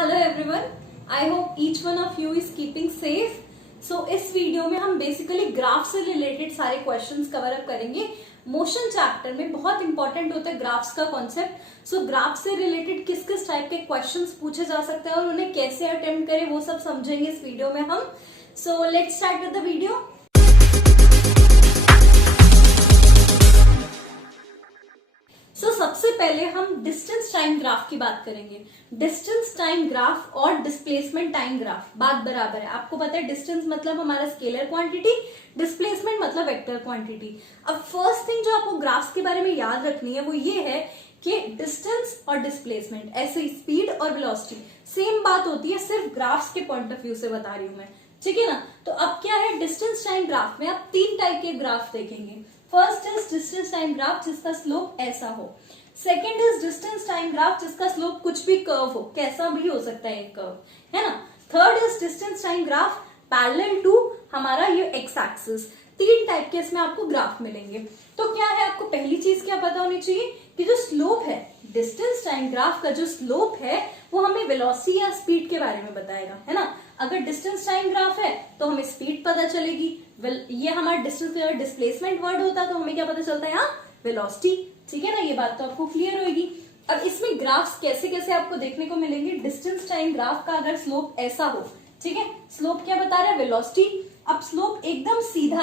Hello everyone, I hope each one of you is keeping safe. So इस video में हम basically graph से related सारे questions cover up करेंगे। Motion chapter में बहुत इंपॉर्टेंट होता है ग्राफ्स का कॉन्सेप्ट। सो ग्राफ से रिलेटेड किस किस टाइप के क्वेश्चंस पूछे जा सकते हैं और उन्हें कैसे अटेम्प्ट करें वो सब समझेंगे इस वीडियो में हम। So let's start with the video. सबसे पहले हम डिस्टेंस टाइम ग्राफ की बात करेंगे। डिस्टेंस टाइम ग्राफ और डिस्प्लेसमेंट टाइम ग्राफ बात बराबर है। आपको पता है डिस्टेंस मतलब हमारा स्केलर क्वांटिटी, डिस्प्लेसमेंट मतलब वेक्टर क्वांटिटी। अब फर्स्ट थिंग जो आपको ग्राफ्स के बारे में याद रखनी है वो ये है कि डिस्टेंस और डिस्प्लेसमेंट, ऐसे स्पीड और वेलोसिटी सेम बात होती है, सिर्फ ग्राफ्स के पॉइंट ऑफ व्यू से बता रही हूं मैं, ठीक है ना। तो अब क्या है, डिस्टेंस टाइम ग्राफ में आप तीन टाइप के ग्राफ देखेंगे। First is distance time graph जिसका स्लोप ऐसा हो। Second is distance time graph जिसका स्लोप कुछ भी कर्व हो, कैसा भी हो सकता है एक कर्व, है ना। Third is distance time graph parallel to हमारा ये एक्स एक्सिस। तीन टाइप के इसमें आपको ग्राफ मिलेंगे। तो क्या है, आपको पहली चीज क्या पता होनी चाहिए कि जो स्लोप है डिस्टेंस टाइम ग्राफ का, जो स्लोप है वो हमें वेलोसिटी या स्पीड के बारे में बताएगा, है ना। अगर डिस्टेंस टाइम ग्राफ है तो हमें स्पीड पता चलेगी। ये हमारा डिस्टेंस डिस्प्लेसमेंट वर्ड होता तो हमें क्या पता चलता है, यहाँ वेलोसिटी, ठीक है ना। ये बात तो आपको क्लियर होगी। अब इसमें ग्राफ्स कैसे कैसे आपको देखने को मिलेंगे। डिस्टेंस टाइम ग्राफ का अगर स्लोप ऐसा हो, ठीक है, स्लोप क्या बता रहा है, वेलोसिटी। अब स्लोप एकदम सीधा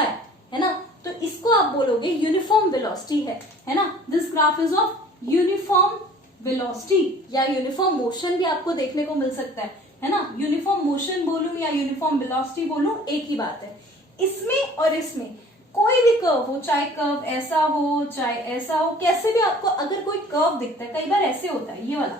है ना, तो इसको आप बोलोगे यूनिफॉर्म वेलोसिटी है ना। This graph is of uniform velocity या यूनिफॉर्म मोशन भी आपको देखने को मिल सकता है ना। यूनिफॉर्म मोशन बोलूं या यूनिफॉर्म वेलोसिटी बोलूं एक ही बात है। इसमें और इसमें कोई भी कर्व हो, चाहे कर्व ऐसा हो चाहे ऐसा हो, कैसे भी आपको अगर कोई कर्व दिखता है, कई बार ऐसे होता है ये वाला,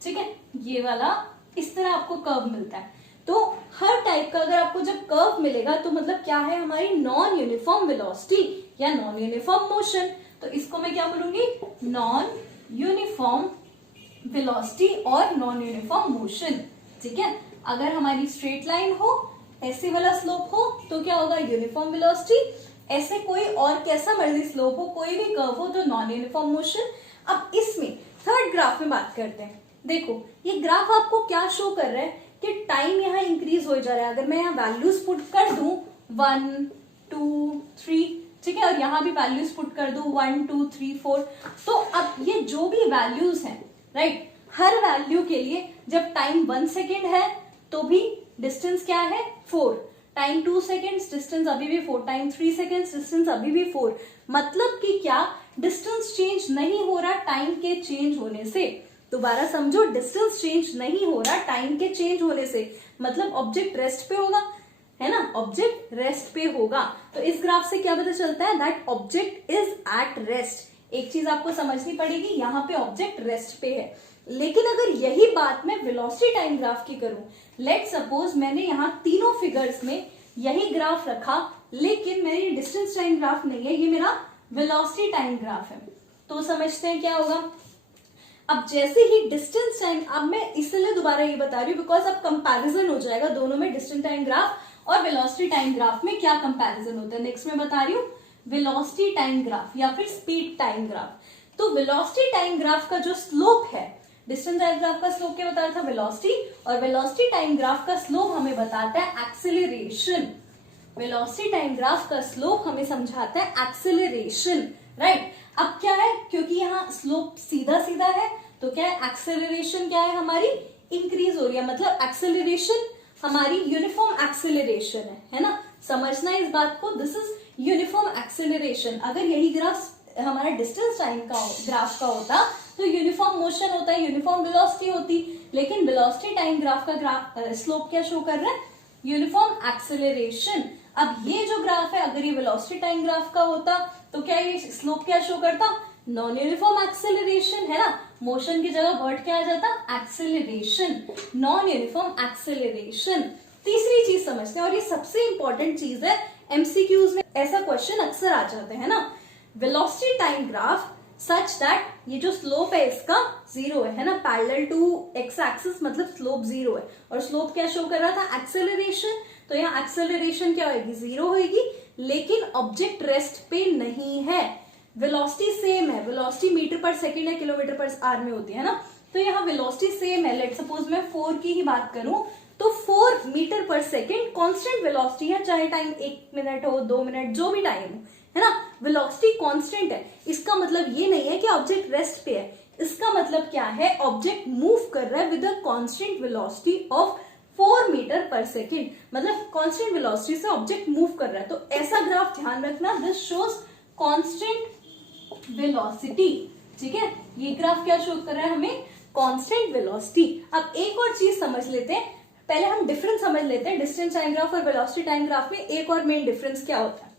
ठीक है, ये वाला इस तरह आपको कर्व मिलता है। तो हर टाइप का अगर आपको जब कर्व मिलेगा तो मतलब क्या है, हमारी नॉन यूनिफॉर्म वेलोसिटी या नॉन यूनिफॉर्म मोशन। तो इसको मैं क्या बोलूंगी, नॉन यूनिफॉर्म वेलोसिटी और नॉन यूनिफॉर्म मोशन, ठीक है। अगर हमारी स्ट्रेट लाइन हो, ऐसे वाला स्लोप हो तो क्या होगा, यूनिफॉर्म वेलोसिटी। ऐसे कोई और कैसा मर्जी स्लोप हो, कोई भी कर्व हो तो नॉन यूनिफॉर्म मोशन। अब इसमें थर्ड ग्राफ में बात करते हैं। देखो ये ग्राफ आपको क्या शो कर रहा है कि टाइम यहाँ इंक्रीज हो जा रहा है। अगर मैं यहाँ वैल्यूज पुट कर दूं 1 2 3, ठीक है, और यहाँ भी वैल्यूज पुट कर दूं 1 2 3 4, तो अब ये जो भी वैल्यूज हैं, राइट, हर वैल्यू के लिए जब टाइम 1 सेकेंड है तो भी डिस्टेंस क्या है 4, टाइम 2 सेकेंड्स डिस्टेंस अभी भी 4, टाइम 3 सेकेंड्स डिस्टेंस अभी भी 4। मतलब कि क्या, डिस्टेंस चेंज नहीं हो रहा टाइम के चेंज होने से। दोबारा समझो, डिस्टेंस चेंज नहीं हो रहा टाइम के चेंज होने से, मतलब ऑब्जेक्ट रेस्ट पे होगा, है ना, ऑब्जेक्ट रेस्ट पे होगा। तो इस ग्राफ से क्या पता चलता है, that object is at rest. एक चीज आपको समझनी पड़ेगी, यहाँ पे ऑब्जेक्ट रेस्ट पे है। लेकिन अगर यही बात मैं वेलोसिटी टाइम ग्राफ की करूं, लेट सपोज मैंने यहाँ तीनों फिगर्स में यही ग्राफ रखा, लेकिन मेरी डिस्टेंस टाइम ग्राफ नहीं है, ये मेरा वेलोसिटी टाइम ग्राफ है, तो समझते हैं क्या होगा। अब जैसे ही डिस्टेंस टाइम, अब मैं इसलिए दोबारा ये बता रही हूँ बिकॉज अब कंपैरिजन हो जाएगा दोनों में, डिस्टेंस टाइम ग्राफ और वेलोसिटी टाइम ग्राफ में क्या कंपैरिजन होता है। नेक्स्ट में बता रही हूँ वेलोसिटी टाइम ग्राफ या फिर स्पीड टाइम ग्राफ। तो वेलोसिटी टाइम ग्राफ का जो स्लोप है, डिस्टेंस टाइम ग्राफ का स्लोप क्या बता रहा था, वेलोसिटी, और वेलोसिटी टाइम ग्राफ का स्लोप हमें बताता है एक्सेलरेशन। वेलोसिटी टाइम ग्राफ का स्लोप हमें समझाता है एक्सेलरेशन, राइट। अब क्या है, क्योंकि यहाँ स्लोप सीधा सीधा है तो क्या है, एक्सेलरेशन क्या है हमारी, इंक्रीज हो रही है, मतलब एक्सेलरेशन हमारी यूनिफॉर्म एक्सेलरेशन है ना। समझना इस बात को, दिस इज यूनिफॉर्म एक्सेलरेशन। अगर यही ग्राफ हमारा डिस्टेंस टाइम का ग्राफ का होता तो यूनिफॉर्म मोशन होता है, यूनिफॉर्म वेलोसिटी होती, लेकिन वेलोसिटी टाइम ग्राफ का स्लोप क्या शो कर रहा है, यूनिफॉर्म एक्सेलरेशन। अब ये जो ग्राफ है, अगर ये वेलोसिटी टाइम ग्राफ का होता तो क्या ये स्लोप क्या शो करता, नॉन यूनिफॉर्म एक्सेलरेशन, है ना। मोशन की जगह वर्ड क्या आ जाता, एक्सेलरेशन, नॉन यूनिफॉर्म एक्सेलरेशन। तीसरी चीज समझते हैं, और ये सबसे इंपॉर्टेंट चीज है, एमसीक्यूज में ऐसा क्वेश्चन अक्सर आ जाते हैं ना। Velocity time graph such that ये जो स्लोप है इसका 0 है ना, पैरेलल टू एक्स एक्सिस, मतलब स्लोप 0 है, और स्लोप क्या शो कर रहा था, एक्सेलरेशन। तो यहाँ एक्सेलरेशन क्या होगी, 0 होगी, लेकिन ऑब्जेक्ट रेस्ट पे नहीं है। वेलोसिटी सेम है, वेलोसिटी मीटर पर सेकेंड या किलोमीटर पर आवर में होती है ना, तो यहाँ वेलोसिटी सेम है। लेट सपोज मैं 4 की ही बात करूं तो 4 मीटर पर सेकेंड कांस्टेंट वेलोसिटी है, चाहे टाइम 1 मिनट हो 2 मिनट जो भी टाइम हो, है ना, वेलोसिटी कांस्टेंट है। इसका मतलब ये नहीं है कि ऑब्जेक्ट रेस्ट पे है, इसका मतलब क्या है, ऑब्जेक्ट मूव कर रहा है with a constant velocity of 4 metre पर सेकेंड, मतलब कांस्टेंट वेलोसिटी से ऑब्जेक्ट मूव कर रहा है। तो ऐसा ग्राफ ध्यान रखना, दिस शोज कांस्टेंट वेलोसिटी, ठीक है। ये ग्राफ क्या शो कर रहा है हमें, कांस्टेंट वेलोसिटी। अब एक और चीज समझ लेते हैं, पहले हम डिफरेंस समझ लेते हैं डिस्टेंस टाइम ग्राफ और वेलोसिटी टाइम ग्राफ में एक और मेन डिफरेंस क्या होता है।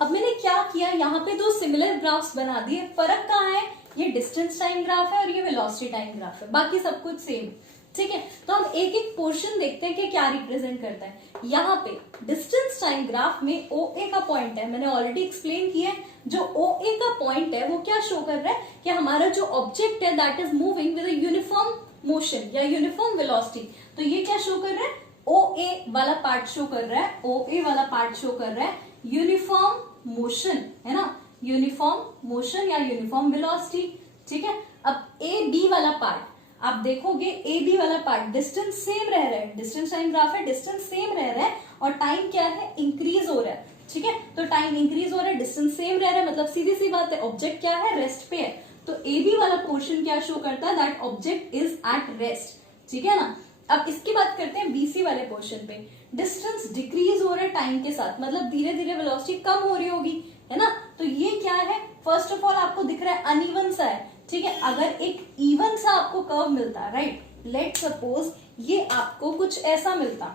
अब मैंने क्या किया, यहाँ पे दो सिमिलर ग्राफ्स बना दिए, फर्क कहाँ है, ये डिस्टेंस टाइम ग्राफ है और ये वेलोसिटी टाइम ग्राफ है, बाकी सब कुछ सेम, ठीक है। तो हम एक एक पोर्शन देखते हैं कि क्या रिप्रेजेंट करता है। यहाँ पे डिस्टेंस टाइम ग्राफ में OA का पॉइंट है, मैंने ऑलरेडी एक्सप्लेन किया है, जो OA का पॉइंट है वो क्या शो कर रहा है कि हमारा जो ऑब्जेक्ट है that is moving with a uniform motion या यूनिफॉर्म वेलोसिटी। तो ये क्या शो कर रहा है, OA वाला पार्ट शो कर रहा है, OA वाला पार्ट शो कर रहा है यूनिफॉर्म मोशन, है ना, यूनिफॉर्म मोशन या यूनिफॉर्म वेलोसिटी, ठीक है। अब AB वाला पार्ट आप देखोगे, AB वाला पार्ट डिस्टेंस सेम रह रहा है, डिस्टेंस टाइम ग्राफ है, डिस्टेंस सेम रह रहा है और टाइम क्या है, इंक्रीज हो रहा है, ठीक है। तो टाइम इंक्रीज हो रहा है, डिस्टेंस सेम रह रहा है, मतलब सीधी सी बात है, ऑब्जेक्ट क्या है, रेस्ट पे है। तो AB वाला पोर्शन क्या शो करता है, that object is at rest, ठीक है ना। अब इसकी बात करते हैं BC वाले पोर्शन पे, डिस्टेंस डिक्रीज हो रहा है टाइम के साथ, मतलब धीरे धीरे वेलोसिटी कम हो रही होगी, है ना। तो ये क्या है, फर्स्ट ऑफ ऑल आपको दिख रहा है अनइवन सा है, ठीक है। अगर एक इवन सा आपको कर्व मिलता है, राइट, लेट सपोज ये आपको कुछ ऐसा मिलता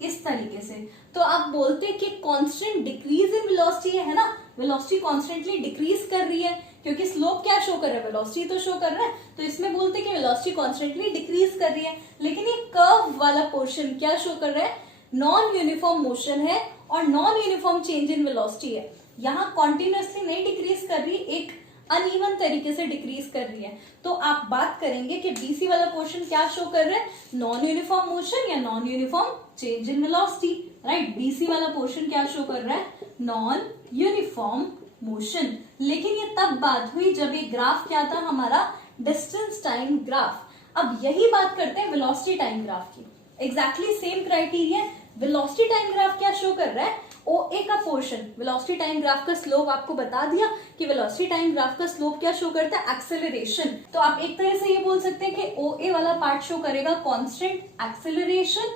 इस तरीके से, तो आप बोलते कि कांस्टेंट डिक्रीज इन वेलोसिटी है ना, वेलोसिटी कॉन्स्टेंटली डिक्रीज कर रही है, क्योंकि स्लोप क्या शो कर रहा है, वेलोसिटी तो शो कर रहा है, तो इसमें बोलते कि वेलोसिटी कॉन्स्टेंटली डिक्रीज कर रही है। लेकिन ये कर्व वाला पोर्शन क्या शो कर रहा है, नॉन यूनिफॉर्म मोशन है और non uniform change in velocity है, यहाँ कॉन्टिन्यूसली नहीं डिक्रीज कर रही, एक अनइवन तरीके से डिक्रीज कर रही है। तो आप बात करेंगे कि BC वाला पोर्शन क्या शो कर रहा है, नॉन यूनिफॉर्म मोशन या non uniform change in velocity, right. BC वाला पोर्शन क्या शो कर रहा है, नॉन यूनिफॉर्म मोशन। लेकिन ये तब बात हुई जब ये ग्राफ क्या था हमारा, डिस्टेंस टाइम ग्राफ। अब यही बात करते हैं वेलोसिटी टाइम ग्राफ की, exactly same criteria. Velocity time graph क्या शो कर रहा है, OA का पोर्शन, वेलोसिटी टाइम ग्राफ का स्लोप आपको बता दिया कि वेलोसिटी टाइम ग्राफ का स्लोप क्या शो करता है, एक्सेलरेशन। तो आप एक तरह से ये बोल सकते हैं कि OA वाला पार्ट शो करेगा कांस्टेंट एक्सेलरेशन,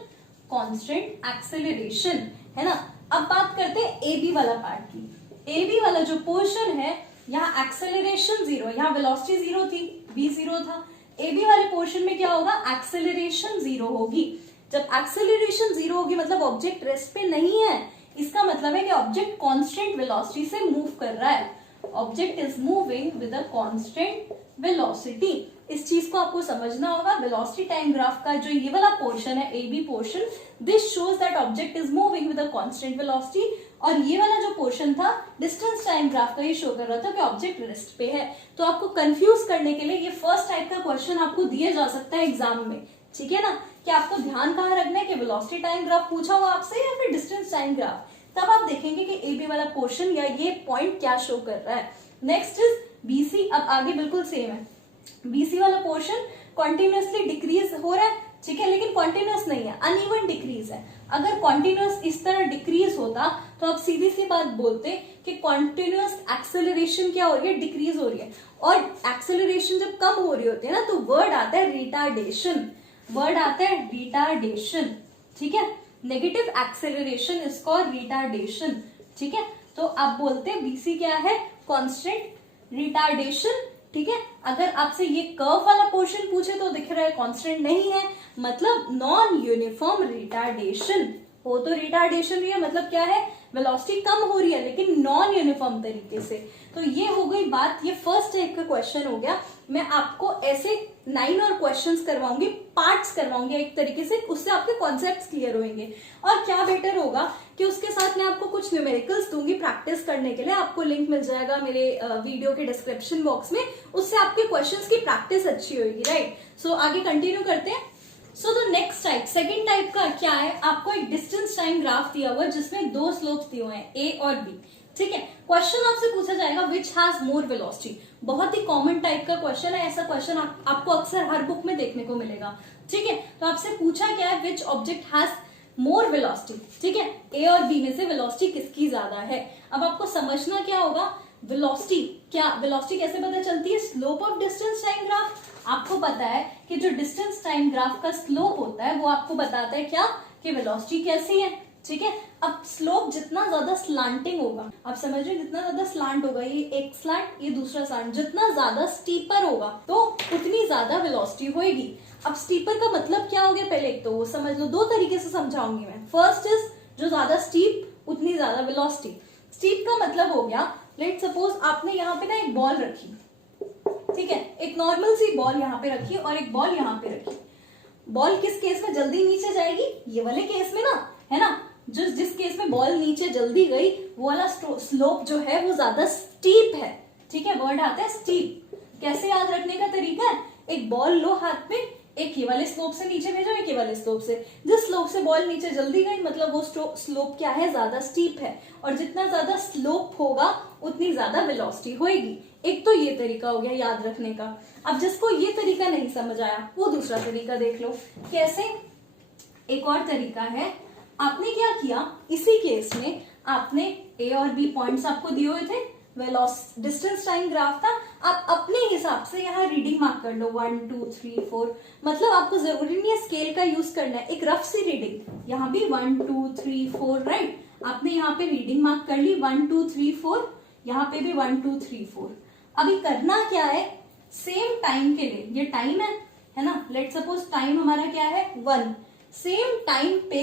कांस्टेंट एक्सेलरेशन, है ना। अब बात करते हैं AB वाला पार्ट की। AB वाला जो पोर्शन है, यहाँ एक्सेलरेशन 0, यहाँ वेलोसिटी 0 थी, V 0 था। AB वाले पोर्शन में क्या होगा, एक्सेलरेशन 0 होगी। जब एक्सेलरेशन 0 होगी मतलब ऑब्जेक्ट रेस्ट पे नहीं है, इसका मतलब है कि ऑब्जेक्ट कांस्टेंट वेलोसिटी से मूव कर रहा है, object is moving with a constant velocity. इस चीज को आपको समझना होगा। वेलोसिटी टाइम ग्राफ का जो ये वाला पोर्शन है, AB portion, this shows that object is moving with a constant velocity, और ये वाला जो पोर्शन था डिस्टेंस टाइम ग्राफ का, ये शो कर रहा था कि ऑब्जेक्ट रेस्ट पे है। तो आपको कंफ्यूज करने के लिए ये फर्स्ट टाइप का क्वेश्चन आपको दिया जा सकता है एग्जाम में, ठीक है ना, कि आपको ध्यान कहाँ रखना है कि वेलोसिटी टाइम ग्राफ पूछा हुआ आपसे या फिर डिस्टेंस टाइम ग्राफ, तब आप देखेंगे कि AB वाला पोर्शन या ये पॉइंट क्या शो कर रहा है। नेक्स्ट इज BC, अब आगे बिल्कुल सेम है। BC वाला पोर्शन कॉन्टिन्यूसली डिक्रीज हो रहा है, ठीक है, लेकिन कॉन्टिन्यूस नहीं है, अनइवन डिक्रीज है। अगर कॉन्टिन्यूस इस तरह डिक्रीज होता तो आप सीधी सी बात बोलते कि कॉन्टिन्यूस एक्सेलरेशन क्या हो रही है, डिक्रीज हो रही है। और एक्सेलरेशन जब कम हो रही होती है ना, तो वर्ड आता है रिटार्डेशन, वर्ड आता है रिटार्डेशन, ठीक है। Negative acceleration is called retardation, ठीक है। तो आप बोलते हैं BC क्या है, कांस्टेंट रिटार्डेशन, ठीक है। अगर आपसे ये कर्व वाला पोर्शन पूछे तो दिख रहा है कांस्टेंट नहीं है, मतलब नॉन यूनिफॉर्म रिटार्डेशन। हो तो रिटार्डेशन रही है, मतलब क्या है, वेलोसिटी कम हो रही है लेकिन नॉन यूनिफॉर्म तरीके से। तो ये हो गई बात, ये फर्स्ट टाइप का क्वेश्चन हो गया। मैं आपको ऐसे 9 और क्वेश्चंस करवाऊंगी, पार्ट्स करवाऊंगी एक तरीके से, उससे आपके कॉन्सेप्ट्स क्लियर होंगे। और क्या बेटर होगा कि उसके साथ मैं आपको कुछ न्यूमेरिकल्स दूंगी प्रैक्टिस करने के लिए, आपको लिंक मिल जाएगा मेरे वीडियो के डिस्क्रिप्शन बॉक्स में, उससे आपके क्वेश्चंस की प्रैक्टिस अच्छी होगी, राइट। सो आगे कंटिन्यू करते हैं। So the next type, second type का क्या है, आपको एक डिस्टेंस टाइम ग्राफ दिया हुआ है जिसमें 2 स्लोप्स दिए हुए हैं, A और B। ठीक है। क्वेश्चन आपसे पूछा जाएगा विच हैज मोर वेलोसिटी, बहुत ही कॉमन टाइप का क्वेश्चन है, ऐसा क्वेश्चन आपको अक्सर हर बुक में देखने को मिलेगा। ठीक है, तो आपसे पूछा गया है which object has more velocity. ठीक है, ए और बी में से वेलोसिटी किसकी ज्यादा है। अब आपको समझना क्या होगा, वेलोसिटी कैसे पता चलती है, slope of distance time graph. आपको पता है कि जो डिस्टेंस टाइम ग्राफ का स्लोप होता है वो आपको बताता है क्या, कि वेलोसिटी कैसी है। ठीक है, अब स्लोप जितना ज्यादा स्लांटिंग होगा, आप समझ रहे हैं, जितना ज्यादा स्लांट होगा, ये एक स्लांट ये दूसरा स्लांट, जितना ज्यादा स्टीपर होगा तो उतनी ज्यादा वेलोसिटी होगी। अब स्टीपर का मतलब क्या हो गया, पहले एक तो वो समझ लो, दो तरीके से समझाऊंगी मैं। फर्स्ट इज जो ज्यादा स्टीप उतनी ज्यादा वेलोसिटी। स्टीप का मतलब हो गया, लेट सपोज आपने यहाँ पे ना एक बॉल रखी, ठीक है, एक नॉर्मल सी बॉल यहाँ पे रखी और एक बॉल यहाँ पे रखी। बॉल किस केस में जल्दी नीचे जाएगी, ये वाले केस में ना, है ना, जिस केस में बॉल नीचे जल्दी गई वो वाला स्लोप जो है वो ज्यादा स्टीप है। ठीक है, वर्ड आता है स्टीप। कैसे याद रखने का तरीका है, एक बॉल लो हाथ में, एक ये वाले स्लोप से नीचे भेजो, एक ये वाले स्लोप से। जिस स्लोप से बॉल नीचे जल्दी गई मतलब वो स्लोप क्या है, ज्यादा स्टीप है, और जितना ज्यादा स्लोप होगा उतनी ज्यादा वेलोसिटी होगी। एक तो ये तरीका हो गया याद रखने का। अब जिसको ये तरीका नहीं समझ आया वो दूसरा तरीका देख लो। कैसे, एक और तरीका है, आपने क्या किया, इसी केस में आपने ए और बी पॉइंट्स आपको दिए हुए थे, डिस्टेंस टाइम ग्राफ था, आप अपने हिसाब से यहाँ रीडिंग मार्क कर लो 1 2 3 4, मतलब आपको जरूरी नहीं है स्केल का यूज करना है, एक रफ सी रीडिंग, यहाँ भी 1 2 3 4, राइट, आपने यहाँ पे रीडिंग मार्क कर ली 1 2 3 4, यहाँ पे भी 1 2 3 4। अभी करना क्या है, सेम टाइम के लिए, ये टाइम है ना, लेट सपोज टाइम हमारा क्या है 1, सेम टाइम पे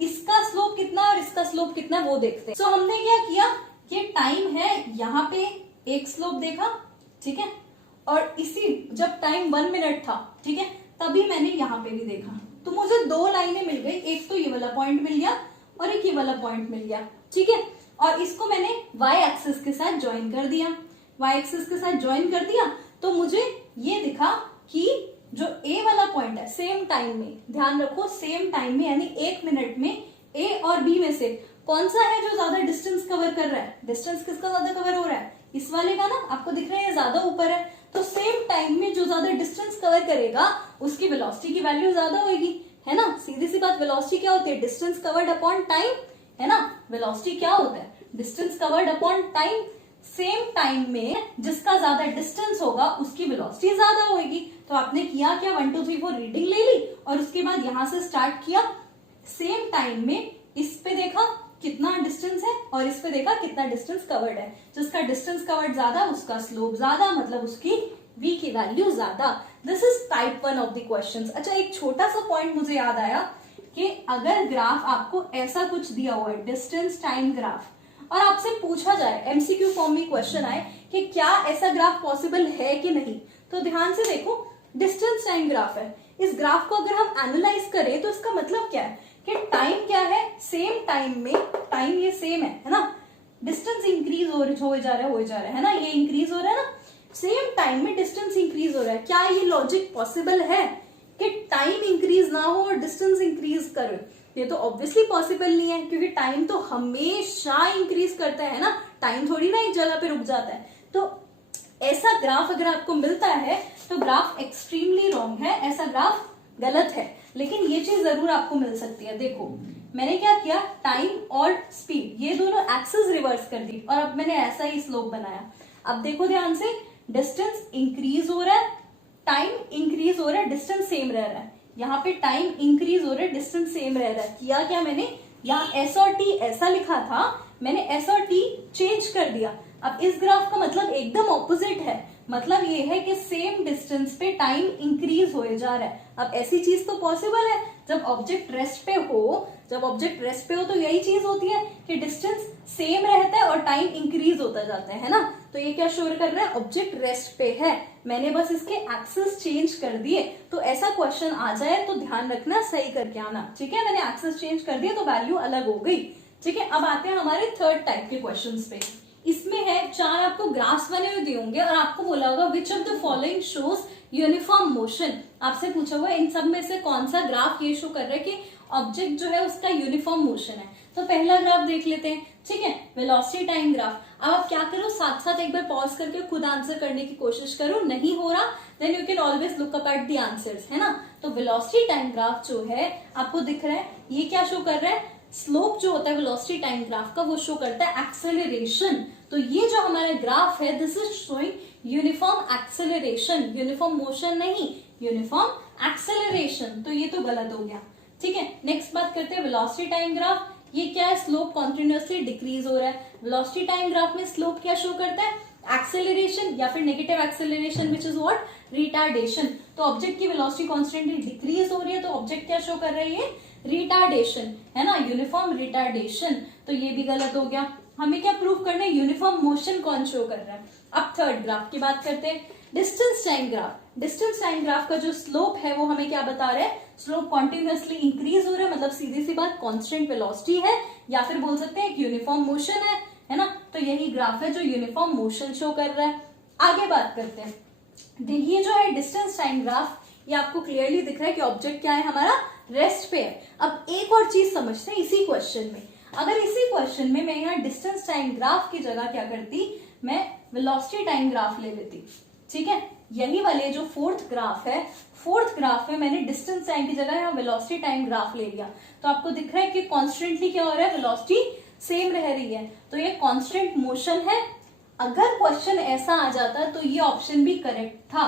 इसका स्लोप कितना और इसका स्लोप कितना वो देखते हैं। सो हमने क्या किया, ये टाइम है, यहाँ पे एक स्लोप देखा, ठीक है, और इसी जब टाइम 1 मिनट था, ठीक है, तभी मैंने यहाँ पे भी देखा, तो मुझे दो लाइनें मिल गई, एक तो ये वाला पॉइंट मिल गया और एक ये वाला पॉइंट मिल गया। ठीक है, और इसको मैंने y एक्सिस के साथ ज्वाइन कर दिया, y एक्सिस के साथ ज्वाइन कर दिया, तो मुझे ये दिखा कि जो a वाला पॉइंट है सेम टाइम में, ध्यान रखो सेम टाइम में, यानी 1 मिनट में a और b में से कौन सा है जो ज्यादा डिस्टेंस कवर कर रहा है, डिस्टेंस किसका ज्यादा कवर हो रहा है, इस वाले का ना, आपको दिख रहा है ये ज्यादा ऊपर है, तो सेम टाइम में जो ज्यादा डिस्टेंस कवर करेगा उसकी वेलोसिटी की वैल्यू ज्यादा होगी, है ना, सीधी सी बात। वेलोसिटी क्या होती है, डिस्टेंस कवर्ड अपॉन टाइम, है ना, वेलोसिटी क्या होता है, distance covered upon time. Same time में जिसका ज्यादा डिस्टेंस होगा उसकी वेलोसिटी ज्यादा होगी। तो आपने किया क्या, 1 2 3 4 रीडिंग ले ली और उसके बाद यहां से स्टार्ट किया, सेम टाइम में इस पे देखा कितना डिस्टेंस है और इस पे देखा कितना डिस्टेंस कवर्ड है, जिसका डिस्टेंस कवर्ड ज्यादा उसका स्लोप ज्यादा, मतलब उसकी v की वैल्यू ज्यादा। This is type 1 of the questions. अच्छा, एक छोटा सा पॉइंट मुझे याद आया कि अगर ग्राफ आपको ऐसा कुछ दिया हुआ है, डिस्टेंस टाइम ग्राफ, और आपसे पूछा जाए, एमसीक्यू फॉर्म में क्वेश्चन आए कि क्या ऐसा ग्राफ पॉसिबल है कि नहीं, तो ध्यान से देखो, डिस्टेंस टाइम ग्राफ है, इस ग्राफ को अगर हम एनालाइज करें तो इसका मतलब क्या है कि टाइम क्या है, सेम टाइम में, टाइम ये सेम है ना, डिस्टेंस इंक्रीज हो जा रहा है ना, ये इंक्रीज हो रहा है ना, सेम टाइम में डिस्टेंस इंक्रीज हो रहा है। क्या ये लॉजिक पॉसिबल है कि टाइम इंक्रीज ना हो और डिस्टेंस इंक्रीज करे, ये तो ऑब्वियसली पॉसिबल नहीं है, क्योंकि टाइम तो हमेशा इंक्रीज करता है ना, टाइम थोड़ी ना एक जगह पे रुक जाता है। तो ऐसा ग्राफ अगर आपको मिलता है तो ग्राफ एक्सट्रीमली रॉन्ग है, ऐसा ग्राफ गलत है। लेकिन ये चीज जरूर आपको मिल सकती है। देखो मैंने क्या किया, टाइम और स्पीड ये दोनों एक्सिस रिवर्स कर दी और अब मैंने ऐसा ही स्लोप बनाया। अब देखो ध्यान से, डिस्टेंस इंक्रीज हो रहा है, टाइम इंक्रीज हो रहा है, डिस्टेंस सेम रह रहा है, यहाँ पे टाइम इंक्रीज हो रहा है, डिस्टेंस सेम रह रहा है। किया क्या मैंने, यहाँ एस और टी ऐसा लिखा था, मैंने एस और टी चेंज कर दिया। अब इस ग्राफ का मतलब एकदम ऑपोजिट है, मतलब ये है कि सेम डिस्टेंस पे टाइम इंक्रीज हो जा रहा है। अब ऐसी चीज तो पॉसिबल है जब ऑब्जेक्ट रेस्ट पे हो, तो यही चीज होती है कि डिस्टेंस सेम रहता है और टाइम इंक्रीज होता जाता है ना। तो ये क्या शो कर रहा है, ऑब्जेक्ट रेस्ट पे है, मैंने बस इसके एक्सिस चेंज कर दिए। तो ऐसा क्वेश्चन आ जाए तो ध्यान रखना, सही करके आना, ठीक है। मैंने एक्सिस चेंज कर दिया तो वैल्यू अलग हो गई, ठीक है। अब आते हैं हमारे थर्ड टाइप के क्वेश्चंस पे। इसमें है 4 आपको ग्राफ्स बने हुए दिए होंगे और आपको बोला होगा which of the following shows uniform motion आपसे पूछा हुआ है इन सब में से कौन सा ग्राफ ये शो कर रहा है कि ऑब्जेक्ट जो है उसका यूनिफॉर्म मोशन है। तो पहला ग्राफ देख लेते हैं, ठीक है, वेलोसिटी टाइम ग्राफ। अब आप क्या करो, साथ साथ एक बार पॉज करके खुद आंसर करने की कोशिश करो, नहीं हो रहा then you can always look up at the answers, है ना। तो वेलोसिटी टाइम ग्राफ जो है आपको दिख रहा है, ये क्या शो कर रहा है, स्लोप जो होता है वेलोसिटी टाइम ग्राफ का वो शो करता है एक्सेलरेशन। तो ये जो हमारा ग्राफ है this is showing uniform acceleration, uniform motion नहीं, यूनिफॉर्म एक्सेलरेशन। तो ये तो गलत हो गया, ठीक है। नेक्स्ट बात करते हैं वेलोसिटी टाइम ग्राफ। ये क्या है, स्लोप कॉन्टिन्यूअसली डिक्रीज हो रहा है। वेलोसिटी टाइम ग्राफ में स्लोप क्या शो करता है, एक्सेलरेशन या फिर negative acceleration which is what, retardation. तो ऑब्जेक्ट की वेलोसिटी कॉन्स्टेंटली डिक्रीज हो रही है तो ऑब्जेक्ट क्या शो कर रही है, रिटार्डेशन, है ना, यूनिफॉर्म रिटार्डेशन। तो ये भी गलत हो गया। हमें क्या प्रूव करना है, यूनिफॉर्म मोशन कौन शो कर रहा है। अब थर्ड ग्राफ की बात करते हैं, distance time graph. Distance time graph का जो स्लोप है वो हमें क्या बता रहा है, स्लोप कॉन्टिन्यूअसली इंक्रीज हो रहा है, मतलब सीधी सी बात कांस्टेंट वेलोसिटी है, या फिर बोल सकते हैं एक यूनिफॉर्म मोशन है ना। तो यही ग्राफ है जो यूनिफॉर्म मोशन शो कर रहा है। आगे बात करते हैं, ये जो है डिस्टेंस टाइम ग्राफ, ये आपको क्लियरली दिख रहा है कि ऑब्जेक्ट क्या है हमारा, रेस्ट पे है। अब एक और चीज समझते हैं इसी क्वेश्चन में, अगर इसी क्वेश्चन में मैं यहाँ डिस्टेंस टाइम ग्राफ की जगह क्या करती, मैं वेलोसिटी टाइम ग्राफ ले लेती, ठीक है। यही वाले जो फोर्थ ग्राफ है, फोर्थ ग्राफ में मैंने डिस्टेंस टाइम की जगह यहाँ वेलोसिटी टाइम ग्राफ ले लिया, तो आपको दिख रहा है कि कॉन्स्टेंटली क्या हो रहा है, वेलोसिटी सेम रह रही है, तो ये कॉन्स्टेंट मोशन है। अगर क्वेश्चन ऐसा आ जाता तो ये ऑप्शन भी करेक्ट था।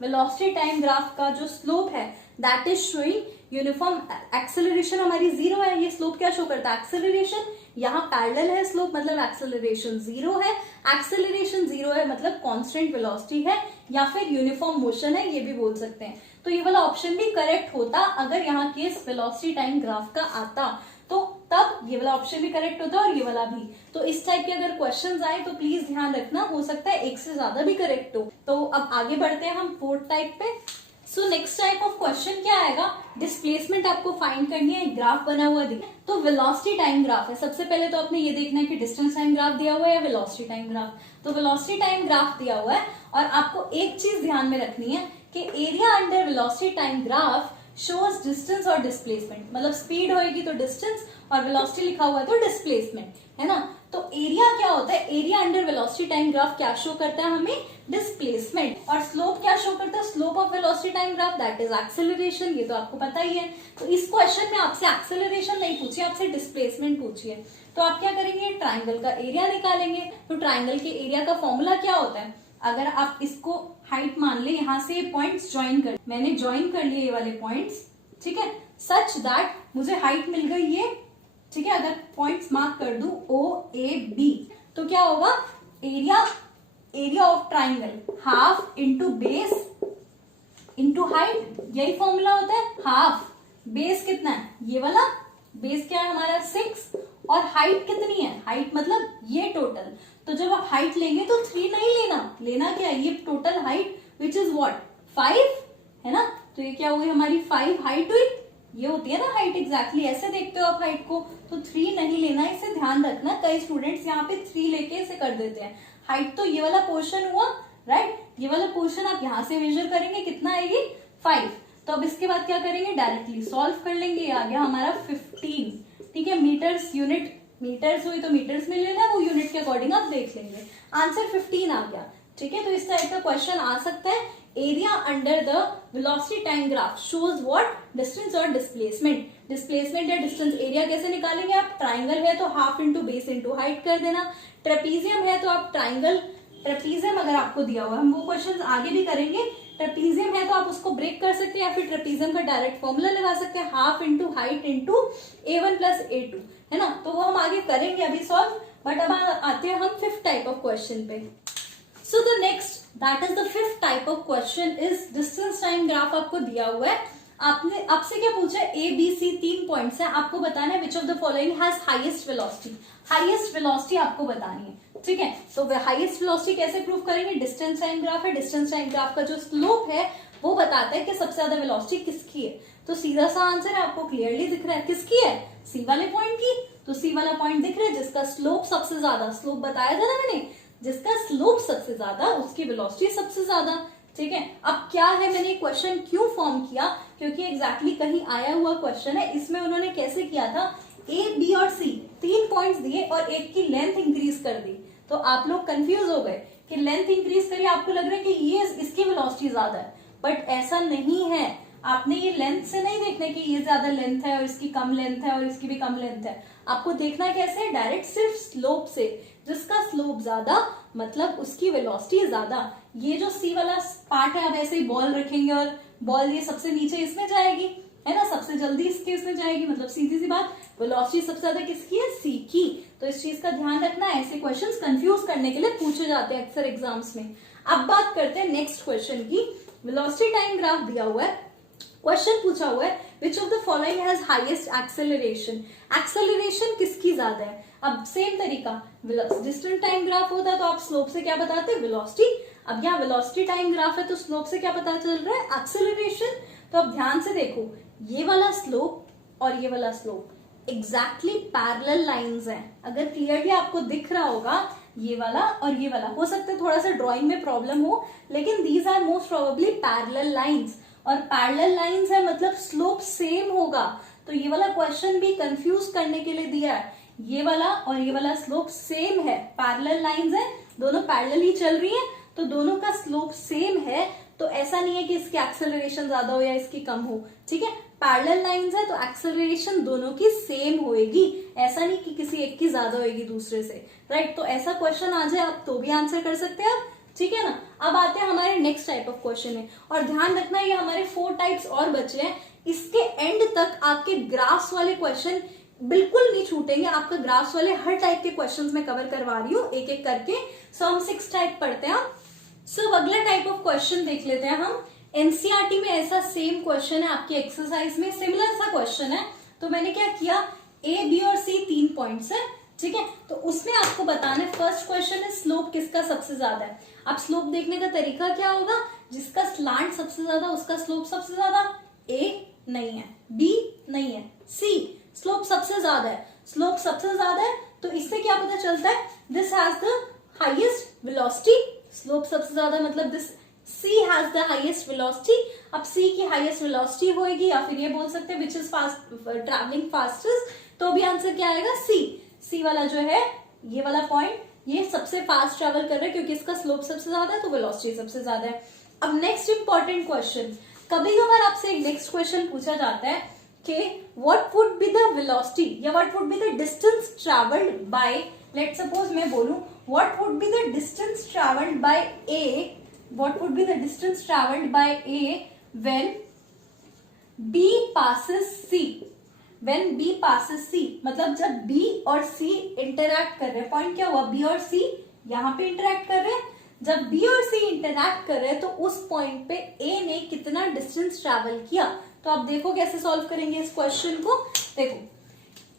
वेलोसिटी टाइम ग्राफ का जो स्लोप है that is showing uniform acceleration, हमारी जीरो है, ये स्लोप क्या शो करता है, एक्सेलरेशन। यहाँ पैरेलल है स्लोप मतलब एक्सेलरेशन जीरो है, एक्सेलरेशन जीरो है मतलब कांस्टेंट वेलोसिटी है या फिर यूनिफॉर्म मोशन है, ये भी बोल सकते हैं। तो ये वाला ऑप्शन भी करेक्ट होता अगर यहाँ केस वेलोसिटी टाइम ग्राफ का आता, तो तब ये वाला ऑप्शन भी करेक्ट होता और ये वाला भी। तो इस टाइप के अगर क्वेश्चंस आए तो प्लीज ध्यान रखना, हो सकता है एक से ज्यादा भी करेक्ट हो। तो अब आगे बढ़ते हैं हम फोर्थ टाइप पे। So next type of question क्या आएगा, डिस्प्लेसमेंट आपको फाइंड करनी है, एक ग्राफ बना हुआ दिखा, तो वेलोसिटी टाइम ग्राफ है। सबसे पहले तो आपने ये देखना है कि डिस्टेंस टाइम ग्राफ दिया हुआ है या वेलोसिटी टाइम ग्राफ। तो वेलोसिटी टाइम ग्राफ दिया हुआ है और आपको एक चीज ध्यान में रखनी है कि area under velocity time graph shows distance और डिस्प्लेसमेंट, मतलब स्पीड होगी तो डिस्टेंस और वेलोसिटी लिखा हुआ है तो डिस्प्लेसमेंट, है ना। तो एरिया क्या होता है, area under velocity time graph क्या शो करता है हमें, डिस्प्लेसमेंट। और स्लोप क्या शो करता है, slope of velocity time graph that is acceleration, ये तो आपको पता ही है। तो इस क्वेश्चन में आपसे एक्सेलरेशन नहीं पूछी, आपसे डिस्प्लेसमेंट पूछी है। तो आप क्या करेंगे, ट्राइंगल का एरिया निकालेंगे। तो ट्राइंगल के एरिया का फॉर्मूला क्या होता है, अगर आप इसको हाइट मान ले, यहाँ से पॉइंट्स ज्वाइन कर, मैंने ज्वाइन कर लिए ये वाले पॉइंट्स, ठीक है, सच दैट मुझे हाइट मिल गई ये, ठीक है। अगर पॉइंट्स मार्क कर दूं OAB, तो क्या होगा, area of triangle half into base into height, यही फॉर्मूला होता है। हाफ बेस कितना है, ये वाला बेस क्या है हमारा 6 और हाइट कितनी है, हाइट मतलब ये टोटल। तो जब आप हाइट लेंगे तो 3 नहीं लेना क्या है, ये total height which is what 5, है ना। तो ये क्या हुई हमारी 5 हाइट हुई, ये होती है ना हाइट, एग्जैक्टली ऐसे देखते हो आप हाइट को, तो 3 नहीं लेना, इसे ध्यान रखना। कई स्टूडेंट्स यहाँ पे 3 लेके इसे कर देते हैं। हाइट तो ये वाला पोर्शन हुआ, राइट, ये वाला पोर्शन आप यहाँ से मेजर करेंगे, कितना आएगी 5। तो अब इसके बाद क्या करेंगे, डायरेक्टली सॉल्व कर लेंगे, ये आ गया हमारा 15, ठीक है। मीटर्स यूनिट, मीटर्स हुई तो मीटर्स में लेना, वो यूनिट के अकॉर्डिंग आप देख लेंगे। आंसर 15 आ गया, ठीक है। तो इस टाइप का क्वेश्चन आ सकता है, area under the velocity time graph shows what, distance और डिस्प्लेसमेंट। डिस्प्लेसमेंट या डिस्टेंस, एरिया कैसे निकालेंगे आप, ट्राइंगल है तो half into base into height कर देना, ट्रेपीजियम है तो आप ट्राइंगल, ट्रेपीजियम अगर आपको दिया हुआ है, हम वो क्वेश्चन आगे भी करेंगे, ट्रेपीजियम है तो आप उसको ब्रेक कर सकते हैं या फिर ट्रेपीजियम का डायरेक्ट फॉर्मूला लगा सकते हैं, half into height into A1 plus A2, है ना। तो वो हम आगे करेंगे अभी सॉल्व, बट अब आते हैं हम फिफ्थ टाइप ऑफ क्वेश्चन पे। So the next that is the fifth type of question is distance time graph आपको दिया हुआ है, आपने आपसे क्या पूछा है, ABC 3 पॉइंट्स है, आपको बताना है which of the following has highest velocity. Highest velocity आपको बतानी है, ठीक है। तो हाईएस्ट वेलोसिटी कैसे प्रूव करेंगे, डिस्टेंस टाइम ग्राफ है, डिस्टेंस टाइम ग्राफ का जो स्लोप है वो बताता है कि सबसे ज्यादा वेलोसिटी किसकी है। तो सीधा सा आंसर है, आपको क्लियरली दिख रहा है किसकी है, सी वाले पॉइंट की। तो सी वाला पॉइंट दिख रहा है जिसका स्लोप सबसे ज्यादा, स्लोप बताया था ना मैंने, जिसका स्लोप सबसे ज्यादा उसकी वेलोसिटी सबसे ज्यादा, ठीक है। अब क्या है, मैंने क्वेश्चन क्यों फॉर्म किया, क्योंकि एग्जैक्टली कहीं आया हुआ क्वेश्चन है। इसमें उन्होंने कैसे किया था, ए बी और सी 3 पॉइंट्स दिए और एक की लेंथ इंक्रीज कर दी। तो आप लोग कंफ्यूज हो गए कि लेंथ इंक्रीज करिए, आपको लग रहा है कि ये इसकी वेलोसिटी ज्यादा है, बट ऐसा नहीं है। आपने ये लेंथ से नहीं देखना कि ये ज्यादा लेंथ है और इसकी कम लेंथ है और इसकी भी कम लेंथ है। आपको देखना कैसे, डायरेक्ट सिर्फ स्लोप से, जिसका स्लोप ज्यादा मतलब उसकी वेलोसिटी ज्यादा। ये जो सी वाला पार्ट है, अब ऐसे ही बॉल रखेंगे और बॉल ये सबसे नीचे इसमें जाएगी, है ना, सबसे जल्दी इसके इसमें जाएगी, मतलब सीधी सी बात, वेलोसिटी सबसे ज्यादा किसकी है, सी की। तो इस चीज का ध्यान रखना, ऐसे क्वेश्चंस कंफ्यूज करने के लिए पूछे जाते हैं अक्सर एग्जाम्स में। अब बात करते हैं नेक्स्ट क्वेश्चन की। वेलोसिटी टाइम ग्राफ दिया हुआ है, क्वेश्चन पूछा हुआ है which of the following has highest acceleration. Acceleration किसकी ज्यादा है। अब सेम तरीका, डिस्टेंस टाइम ग्राफ होता तो आप स्लोप से क्या बताते, वेलोसिटी। अब यहाँ वेलोसिटी टाइम ग्राफ है तो स्लोप से क्या पता चल रहा है, एक्सेलरेशन। तो अब ध्यान से देखो, ये वाला स्लोप और ये वाला स्लोप एग्जैक्टली पैरेलल लाइंस हैं। अगर क्लियरली आपको दिख रहा होगा, ये वाला और ये वाला, हो सकता है थोड़ा सा ड्राइंग में प्रॉब्लम हो, लेकिन these are most probably parallel lines. और पैरेलल लाइंस है मतलब स्लोप सेम होगा। तो ये वाला क्वेश्चन भी कंफ्यूज करने के लिए दिया है, ये वाला और ये वाला स्लोप सेम है, पैरेलल लाइंस है, दोनों पैरेलल ही चल रही है, तो दोनों का स्लोप सेम है। तो ऐसा नहीं है कि इसकी एक्सेलरेशन ज्यादा हो या इसकी कम हो, ठीक है। पैरेलल लाइंस है तो एक्सेलरेशन दोनों की सेम होएगी, ऐसा नहीं कि किसी एक की ज्यादा होएगी दूसरे से, राइट। तो ऐसा क्वेश्चन आ जाए आप तो भी आंसर कर सकते हैं आप, ठीक है ना। अब आते हैं हमारे नेक्स्ट टाइप ऑफ क्वेश्चन है, और ध्यान रखना ये हमारे 4 टाइप्स और बचे हैं। इसके एंड तक आपके ग्राफ्स वाले क्वेश्चन बिल्कुल नहीं छूटेंगे, आपका ग्राफ्स वाले हर टाइप के क्वेश्चंस मैं कवर करवा रही हूँ एक एक करके। सो हम 6 टाइप पढ़ते हैं। सो अगला टाइप ऑफ क्वेश्चन देख लेते हैं हम। एनसीईआरटी में ऐसा सेम क्वेश्चन है, आपकी एक्सरसाइज में सिमिलर सा क्वेश्चन है। तो मैंने क्या किया, ए बी और सी 3 पॉइंट्स है, ठीक है। तो उसमें आपको बताना है, फर्स्ट क्वेश्चन है स्लोप किसका सबसे ज्यादा है। अब स्लोप देखने का तरीका क्या होगा, जिसका स्लांट सबसे ज्यादा उसका स्लोप सबसे ज्यादा। ए नहीं है, बी नहीं है, सी स्लोप सबसे ज्यादा है, स्लोप सबसे ज्यादा है। तो इससे क्या पता चलता है, this has the highest velocity, slope सबसे ज्यादा मतलब this C has the highest velocity. अब सी की हाईएस्ट वेलोसिटी होगी, या फिर ये बोल सकते हैं which is fast travelling fastest, तो भी आंसर क्या आएगा, सी। सी वाला जो है ये वाला पॉइंट, ये सबसे फास्ट ट्रैवल कर रहा है क्योंकि इसका स्लोप सबसे ज्यादा है, तो वेलोसिटी सबसे ज्यादा है। अब नेक्स्ट इंपॉर्टेंट क्वेश्चन, कभी कभार आपसे एक नेक्स्ट क्वेश्चन पूछा जाता है कि what would be the velocity या what would be the distance travelled by, let suppose मैं बोलूं what would be the distance travelled by A, what would be the distance travelled by A when B passes C. When B passes C, मतलब जब B और C interact कर रहे हैं, point क्या हुआ, B और C यहाँ पे इंटरैक्ट कर रहे हैं। जब B और C इंटरैक्ट कर रहे हैं तो उस पॉइंट पे A ने कितना डिस्टेंस ट्रैवल किया। तो आप देखो कैसे सॉल्व करेंगे इस क्वेश्चन को। देखो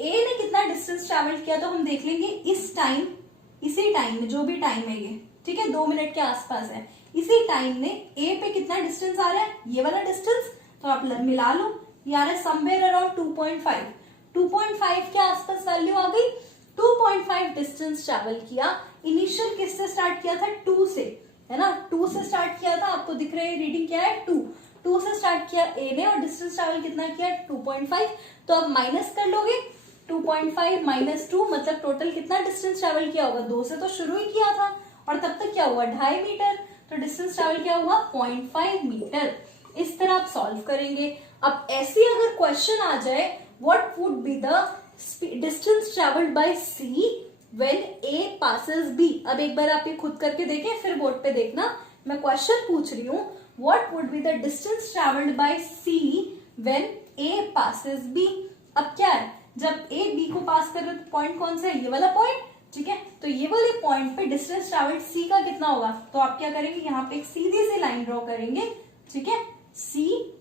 A ने कितना डिस्टेंस ट्रैवल किया, तो हम देख लेंगे इस टाइम, इसी टाइम में, जो भी टाइम है ये, ठीक है, 2 मिनट के आसपास है, इसी टाइम में A पे कितना डिस्टेंस आ रहा है, ये वाला डिस्टेंस। तो आप मिला लो, यार समवेयर अराउंड 2.5, 2.5 के आसपास वैल्यू आ गई। 2.5 डिस्टेंस ट्रैवल किया। इनिशियल किससे स्टार्ट किया था, 2 से, है ना, 2 से स्टार्ट किया था। आपको दिख रहा है रीडिंग क्या है, 2 से स्टार्ट किया ए ने और डिस्टेंस ट्रैवल कितना किया, 2.5। तो अब माइनस कर लोगे, 2.5 माइनस 2 मतलब टोटल कितना डिस्टेंस ट्रैवल किया होगा, 2 से तो शुरू ही किया था और तब तक क्या हुआ, 2.5 मीटर। तो डिस्टेंस ट्रैवल क्या हुआ, 0.5 मीटर। इस तरह आप सॉल्व करेंगे। अब ऐसी अगर क्वेश्चन आ जाए, what would be the distance travelled by C when A passes B. अब एक बार आप ये खुद करके देखें, फिर बोर्ड पे देखना, मैं क्वेश्चन पूछ रही हूँ, what would be the distance travelled by C when A passes B. अब क्या है, जब ए बी को पास कर रहे तो पॉइंट कौन सा है, ये वाला पॉइंट, ठीक है। तो ये वाले पॉइंट पे डिस्टेंस ट्रैवल्ड सी का कितना होगा, तो आप क्या करेंगे, यहाँ पे एक सीधी सी लाइन ड्रॉ करेंगे, ठीक है, सी,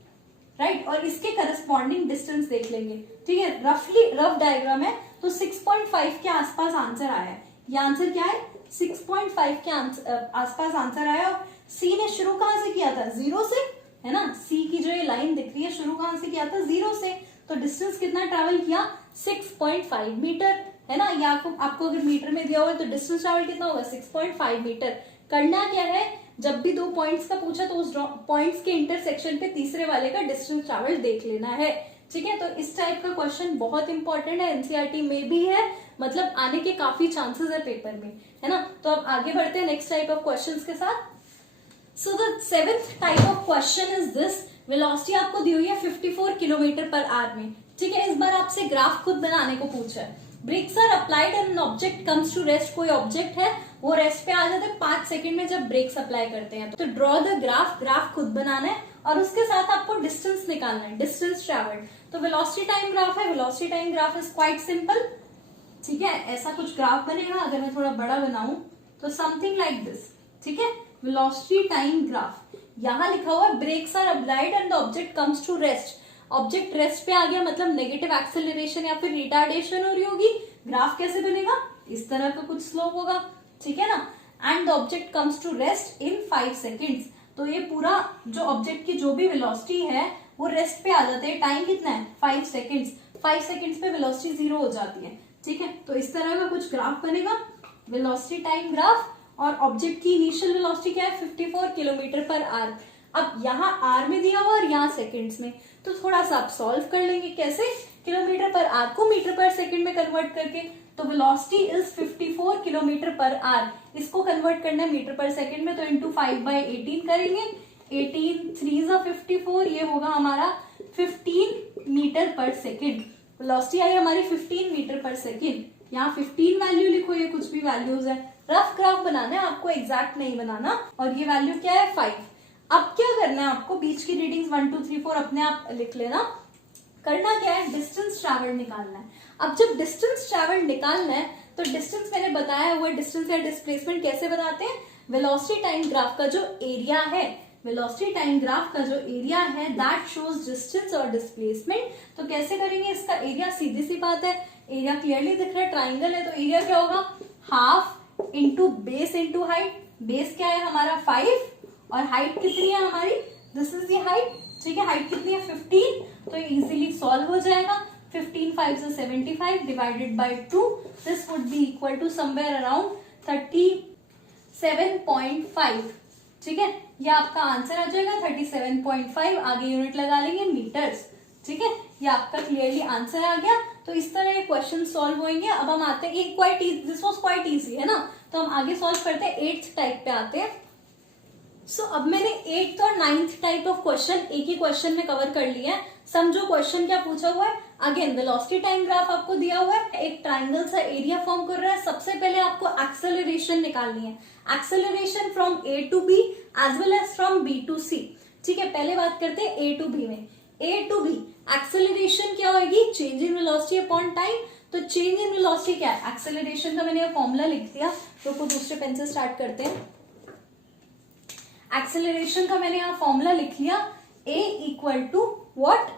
राइट, और इसके करस्पॉन्डिंग डिस्टेंस देख लेंगे, ठीक है। रफ डायग्राम है, तो 6.5 के आसपास आंसर आया है। ये आंसर क्या है, 6.5 के आसपास आंसर आया। सी ने शुरू कहां से किया था, 0 से, है ना। सी की जो ये लाइन दिख रही है शुरू कहां से किया था, 0 से। तो डिस्टेंस कितना ट्रैवल किया, 6.5 मीटर, है ना। या आपको अगर मीटर में दिया हुआ है तो डिस्टेंस ट्रैवल कितना होगा, 6.5 मीटर। करना क्या है, जब भी 2 पॉइंट्स का पूछा तो उस पॉइंट्स के इंटरसेक्शन पे तीसरे वाले का डिस्टेंस ट्रैवल देख लेना है। ठीक है, तो इस टाइप का क्वेश्चन बहुत इंपॉर्टेंट है, एनसीईआरटी में भी है, मतलब आने के काफी चांसेस है पेपर में, है ना। तो अब आगे बढ़ते हैं नेक्स्ट टाइप ऑफ क्वेश्चंस के साथ। So the seventh type of question is this, velocity आपको दी हुई है 54 किलोमीटर पर आवर में। ठीक है, इस बार आपसे ग्राफ खुद बनाने को पूछा है। Brakes are applied and an object comes to rest, कोई ऑब्जेक्ट है वो रेस्ट पे आ जाता है 5 सेकंड में जब ब्रेक्स अप्लाई करते हैं। तो ड्रॉ द ग्राफ, ग्राफ खुद बनाना है और उसके साथ आपको डिस्टेंस निकालना है, डिस्टेंस ट्रेवल्ड। तो वेलोसिटी टाइम ग्राफ है, velocity time graph is quite simple. ठीक है, ऐसा कुछ ग्राफ बनेगा, अगर मैं थोड़ा बड़ा बनाऊं तो समथिंग लाइक दिस। ठीक है, वेलोसिटी टाइम ग्राफ, यहाँ लिखा हुआ है brakes are applied and the object comes to rest, object rest पे आ गया मतलब नेगेटिव एक्सेलरेशन या फिर रिटार्डेशन हो रही होगी। ग्राफ कैसे बनेगा, इस तरह का कुछ स्लोप होगा। ठीक है ना, and the object comes to rest in 5 seconds. तो ये पूरा जो ऑब्जेक्ट की जो भी वेलोसिटी है वो रेस्ट पे आ जाते हैं। टाइम कितना है, 5 सेकेंड्स। 5 सेकेंड्स पे वेलोसिटी 0 हो जाती है। ठीक है, तो इस तरह का कुछ ग्राफ बनेगा, वेलोसिटी टाइम ग्राफ, और ऑब्जेक्ट की इनिशियल वेलोसिटी क्या है, 54 किलोमीटर पर आवर। अब यहाँ आर में दिया हुआ और यहाँ सेकेंड्स में, तो थोड़ा सा आप सॉल्व कर लेंगे। कैसे, किलोमीटर पर आवर को मीटर पर सेकेंड में कन्वर्ट करके। तो velocity is 54 kilometre per hour, इसको कन्वर्ट करना है मीटर पर सेकेंड में, तो इंटू 5/18 करेंगे। 18 3 54, ये होगा हमारा 15 मीटर पर सेकेंड। वेलोसिटी आई हमारी 15 मीटर पर सेकेंड। यहाँ 15 वैल्यू लिखो, ये कुछ भी वैल्यूज है, रफ ग्राफ बनाना है आपको, एग्जैक्ट नहीं बनाना। और ये वैल्यू क्या है, 5। अब क्या करना है आपको, बीच की रीडिंग्स 1 2 3 4 अपने आप लिख लेना। करना क्या है, डिस्टेंस ट्रैवल निकालना है। अब जब डिस्टेंस ट्रैवल निकालना है तो डिस्टेंस मैंने बताया हुआ, डिस्टेंस या डिस्प्लेसमेंट कैसे बताते हैं, वेलोसिटी टाइम ग्राफ का जो एरिया है, वेलोसिटी टाइम ग्राफ का जो एरिया है दैट शोज डिस्टेंस और डिस्प्लेसमेंट। तो कैसे करेंगे इसका एरिया, सीधी सी बात है, एरिया क्लियरली दिख रहा है, ट्राइंगल है, तो एरिया क्या होगा, half into base into height. Base क्या है हमारा 5 और हाइट कितनी है हमारी, दिस इज दी हाइट। ठीक है, हाइट कितनी है 15, तो इजीली सॉल्व हो जाएगा। 15 5 से 75 divided by 2, this would be equal to somewhere around 37.5। ठीक है, ये आपका आंसर आ जाएगा 37.5। आगे यूनिट लगा लेंगे मीटर्स। ठीक है, ये आपका क्लियरली आंसर आ गया। तो इस तरह ये क्वेश्चन सॉल्व होंगे। अब हम आते हैं, ये quite this was quite easy है ना, तो हम आगे सॉल्व करते हैं, 8th टाइप पे आते हैं। सो अब मैंने 8th और 9th टाइप ऑफ क्वेश्चन एक ही क्वेश्चन में कवर कर लिया है। समझो क्वेश्चन क्या पूछा हुआ है, अगेन वेलोसिटी टाइम ग्राफ आपको दिया हुआ है, एक ट्राइंगल सा एरिया फॉर्म कर रहा है। सबसे पहले आपको एक्सेलरेशन निकालनी है, acceleration from A to B as well as from B to C. ठीक है, पहले बात करते हैं ए टू बी में। ए टू बी एक्सेलरेशन क्या होगी, change in velocity upon time. तो चेंज इन वेलोसिटी क्या है, एक्सेलरेशन का मैंने फॉर्मूला लिख दिया, तो दूसरे पेन से स्टार्ट करते हैं। एक्सेलरेशन का मैंने यहाँ फॉर्मूला लिख लिया, a इक्वल टू व्हाट,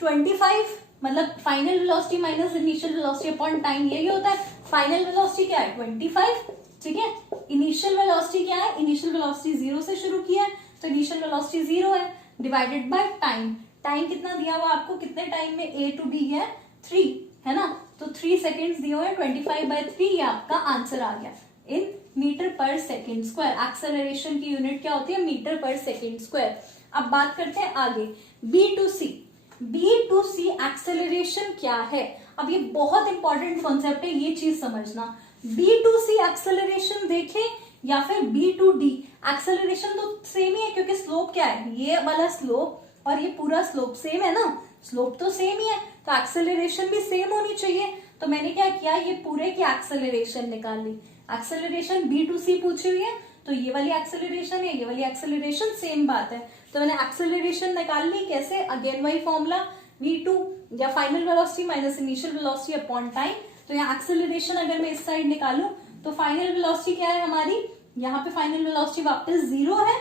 25, मतलब final velocity minus initial velocity upon time, यही होता है। फाइनल वेलोसिटी क्या है 25, ठीक है। इनिशियल वेलोसिटी क्या है, इनिशियल वेलोसिटी 0 से शुरू किया है, तो इनिशियल वेलोसिटी 0 है, डिवाइडेड बाय टाइम। टाइम कितना दिया हुआ आपको, कितने टाइम में a टू b है 3, है ना, तो 3 सेकेंड्स दिए हुए हैं, 25/3, ये आपका आंसर आ गया इन मीटर पर सेकेंड स्क्वायर। एक्सेलरेशन की यूनिट क्या होती है, मीटर पर सेकेंड स्क्वायर। अब बात करते हैं आगे, B to C. B to C acceleration क्या है, अब ये बहुत इंपॉर्टेंट कॉन्सेप्ट है, ये चीज समझना। बी टू सी एक्सेलरेशन देखें या फिर बी टू डी एक्सेलरेशन, तो सेम ही है, क्योंकि स्लोप क्या है, ये वाला स्लोप और ये पूरा स्लोप सेम है ना, स्लोप तो सेम ही है, तो एक्सेलरेशन भी सेम होनी चाहिए। तो मैंने क्या किया, ये पूरे की एक्सेलरेशन निकाल ली। एक्सेलरेशन बी टू सी पूछी हुई है, तो ये वाली एक्सेलरेशन है, ये वाली एक्सेलरेशन, सेम बात है। तो मैंने एक्सेलरेशन निकाल ली, कैसे, अगेन वही फॉर्मूला, v2 या final velocity minus initial velocity upon time. तो यहाँ एक्सेलरेशन अगर मैं इस साइड निकालूं तो फाइनल वेलोसिटी क्या है हमारी, यहाँ पे फाइनल वेलोसिटी वापस 0 है,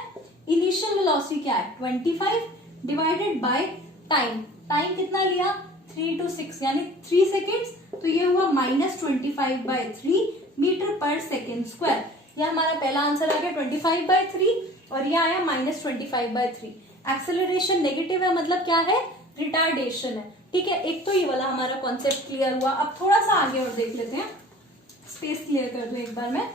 इनिशियल वेलोसिटी क्या है 25 डिवाइडेड बाय टाइम। टाइम कितना लिया 3 to 6 यानी 3 सेकेंड्स, तो ये हुआ -25/3 मीटर पर सेकेंड स्क्वायर। यह हमारा पहला आंसर आ गया 25/3 और ये आया -25/3। एक्सेलरेशन नेगेटिव है, मतलब क्या है, रिटार्डेशन है। ठीक है, एक तो ये वाला हमारा कॉन्सेप्ट क्लियर हुआ। अब थोड़ा सा आगे और देख लेते हैं, स्पेस क्लियर कर दूं एक बार मैं।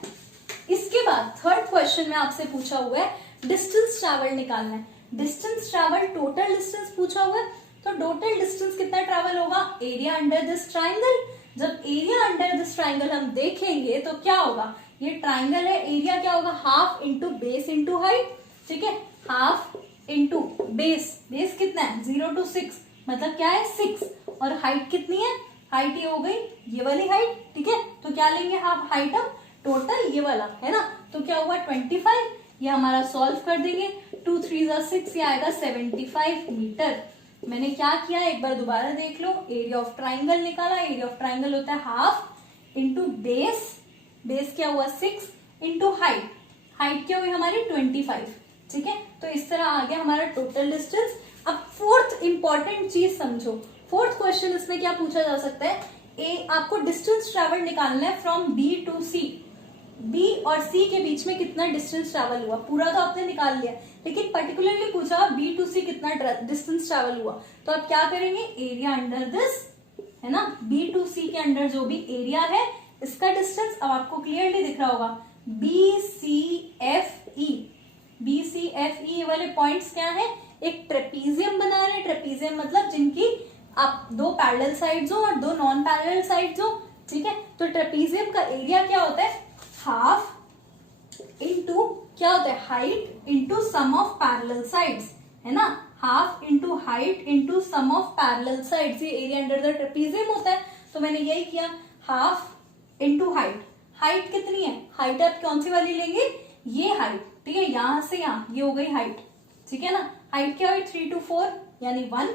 इसके बाद थर्ड क्वेश्चन में आपसे पूछा हुआ है डिस्टेंस ट्रैवल निकालना है। डिस्टेंस ट्रैवल, टोटल डिस्टेंस पूछा हुआ है, तो टोटल डिस्टेंस कितना ट्रैवल होगा, एरिया अंडर दिस ट्राइंगल। जब एरिया अंडर दिस ट्राइंगल हम देखेंगे तो क्या होगा, ये ट्राइंगल है, एरिया क्या होगा, half into base into height, ठीक है, हाफ इंटू बेस, बेस कितना है 0 to 6 मतलब क्या है 6, और हाइट कितनी है, हाइट ये हो गई ये वाली हाइट, ठीक है, तो क्या लेंगे हाफ हाइट अब टोटल ये वाला है ना, तो क्या होगा 25, ये हमारा सॉल्व कर देंगे, 2 3 6, ये आएगा 75 मीटर। मैंने क्या किया एक बार दोबारा देख लो, एरिया ऑफ ट्राइंगल निकाला, एरिया ऑफ ट्राइंगल होता है हाफ इंटू बेस, बेस क्या हुआ 6 इंटू हाइट, हाइट क्या हुई हमारी 25, ठीक है, तो इस तरह आ गया हमारा टोटल डिस्टेंस। अब फोर्थ इंपॉर्टेंट चीज समझो, फोर्थ क्वेश्चन इसमें क्या पूछा जा सकता है, आपको डिस्टेंस ट्रैवल निकालना है from B to C, B और सी के बीच में कितना डिस्टेंस ट्रैवल हुआ, पूरा तो आपने निकाल लिया, लेकिन पर्टिकुलरली पूछा बी टू सी कितना डिस्टेंस ट्रैवल हुआ, तो आप क्या करेंगे, एरिया अंडर दिस है ना, बी टू सी के अंडर जो भी एरिया है इसका डिस्टेंस, अब आपको क्लियरली दिख रहा होगा B C F E, B C F E वाले पॉइंट्स क्या है, एक ट्रेपीजियम बना रहे हैं, ट्रेपीजियम मतलब जिनकी आप दो पैरेलल साइड्स हो और दो नॉन पैरेलल साइड्स हो, ठीक है, तो ट्रेपीजियम का एरिया क्या होता है, हाफ इंटू क्या होता है, height into sum of parallel sides, है ना, half into height into sum of parallel sides, ये एरिया अंडर द ट्रेपीजियम होता है। तो मैंने यही किया, हाफ इंटू हाइट, हाइट कितनी है, हाइट आप कौन सी वाली लेंगे, ये हाइट, ठीक है, यहां से यहां ये हो गई हाइट, ठीक है ना, हाइट क्या हुई 3 to 4 यानी 1,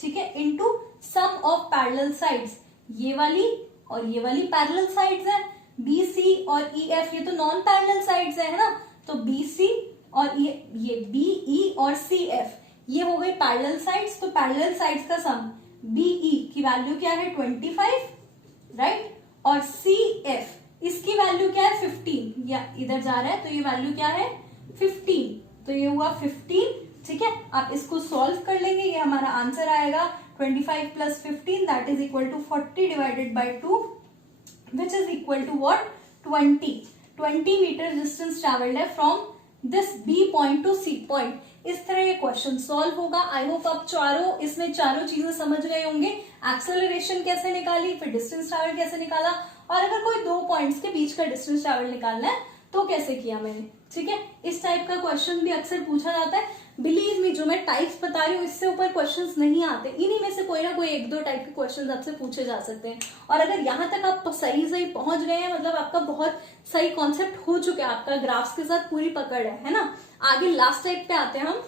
ठीक है, into sum of parallel sides, ये वाली और ये वाली पैरेलल साइड्स है, बी सी और ई एफ ये तो नॉन पैरेलल साइड्स है ना, तो बी सी और ये बी ई और सी एफ ये हो गई पैरेलल साइड्स, तो पैरेलल साइड्स का सम बी ई की वैल्यू क्या है 25, राइट, और सी एफ इसकी वैल्यू क्या है 15, या इधर जा रहा है तो ये वैल्यू क्या है 15, तो ये हुआ 15, ठीक है, आप इसको सॉल्व कर लेंगे, ये हमारा आंसर आएगा 25 plus 15 that is equal to 40 divided by 2 which is equal to what 20 metre distance travelled है from this B point to C point. इस तरह ये क्वेश्चन सॉल्व होगा। आई होप आप इसमें चारों चीजें समझ गए होंगे, एक्सेलरेशन कैसे निकाली, फिर डिस्टेंस ट्रैवल कैसे निकाला, और अगर कोई दो पॉइंट्स के बीच का डिस्टेंस ट्रैवल निकालना है तो कैसे किया मैंने, ठीक है, इस टाइप का क्वेश्चन भी अक्सर पूछा जाता है। बिलीव मी, जो मैं टाइप्स बता रही हूँ इससे ऊपर क्वेश्चंस नहीं आते, इन्हीं में से कोई ना कोई एक दो टाइप के क्वेश्चंस आपसे पूछे जा सकते हैं। और अगर यहाँ तक आप सही पहुंच गए हैं, मतलब आपका बहुत सही कॉन्सेप्ट हो चुका है, आपका ग्राफ्स के साथ पूरी पकड़ है ना। आगे लास्ट टाइप पे आते हैं हम।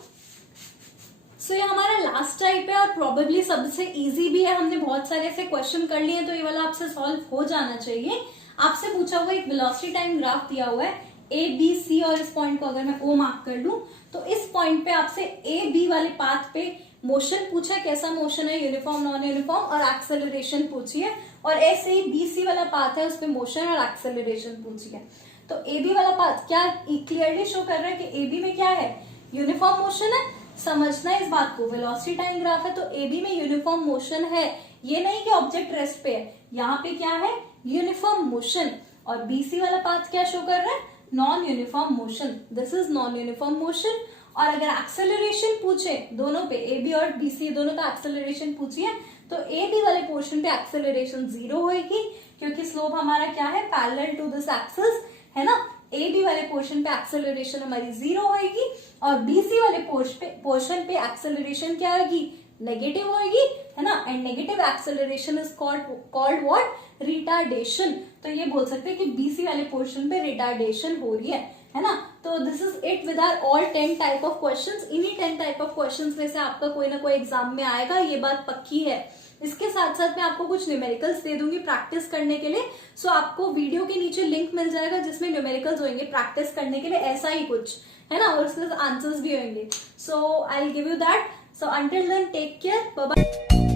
सो ये हमारा लास्ट टाइप है और प्रोबेबली सबसे इजी भी है, हमने बहुत सारे ऐसे क्वेश्चन कर लिए हैं, तो ये वाला आपसे सॉल्व हो जाना चाहिए। आपसे पूछा हुआ एक वेलोसिटी टाइम ग्राफ दिया हुआ है ए बी सी, और इस पॉइंट को अगर मैं ओ मार्क कर लूं तो इस पॉइंट पे आपसे ए बी वाले पाथ पे मोशन पूछा, कैसा मोशन है, यूनिफॉर्म नॉन यूनिफॉर्म, और एक्सेलरेशन पूछी है, और ऐसे ही बी सी वाला पाथ है उस पे मोशन और एक्सेलरेशन पूछी है। तो ए बी वाला पाथ क्या क्लियरली शो कर रहा है कि ए बी में क्या है, यूनिफॉर्म मोशन है। समझना है इस बात को, वेलोसिटी टाइम ग्राफ है तो ए बी में यूनिफॉर्म मोशन है, ये नहीं कि ऑब्जेक्ट रेस्ट पे है, यहाँ पे क्या है यूनिफॉर्म मोशन। और बीसी वाला पाथ क्या शो कर रहा है, non uniform motion, this is non uniform motion. और अगर एक्सेलरेशन पूछे दोनों पे, ए बी और बीसी दोनों का एक्सेलरेशन पूछिए, तो ए बी वाले पोर्शन पे एक्सेलरेशन 0 होगी, क्योंकि स्लोप हमारा क्या है, पैरेलल टू दिस एक्सिस, है ना। ए बी वाले पोर्शन पे एक्सेलरेशन हमारी 0 होगी, और बीसी वाले पोर्शन पे एक्सेलरेशन क्या होगी, नेगेटिव होगी, है ना। And negative acceleration is called what, retardation. तो ये बोल सकते हैं कि बीसी वाले पोर्शन पे रिटार्डेशन हो रही है ना। तो this is it with our all 10 type of questions. इन्हीं 10 टाइप ऑफ क्वेश्चंस में से आपका कोई ना कोई एग्जाम में आएगा, ये बात पक्की है। इसके साथ साथ मैं आपको कुछ न्यूमेरिकल्स दे दूंगी प्रैक्टिस करने के लिए। सो आपको वीडियो के नीचे लिंक मिल जाएगा जिसमें न्यूमेरिकल्स होंगे प्रैक्टिस करने के लिए, ऐसा ही कुछ है ना, और उसके आंसर्स भी होंगे। So I will give you that. So until then take care, bye bye.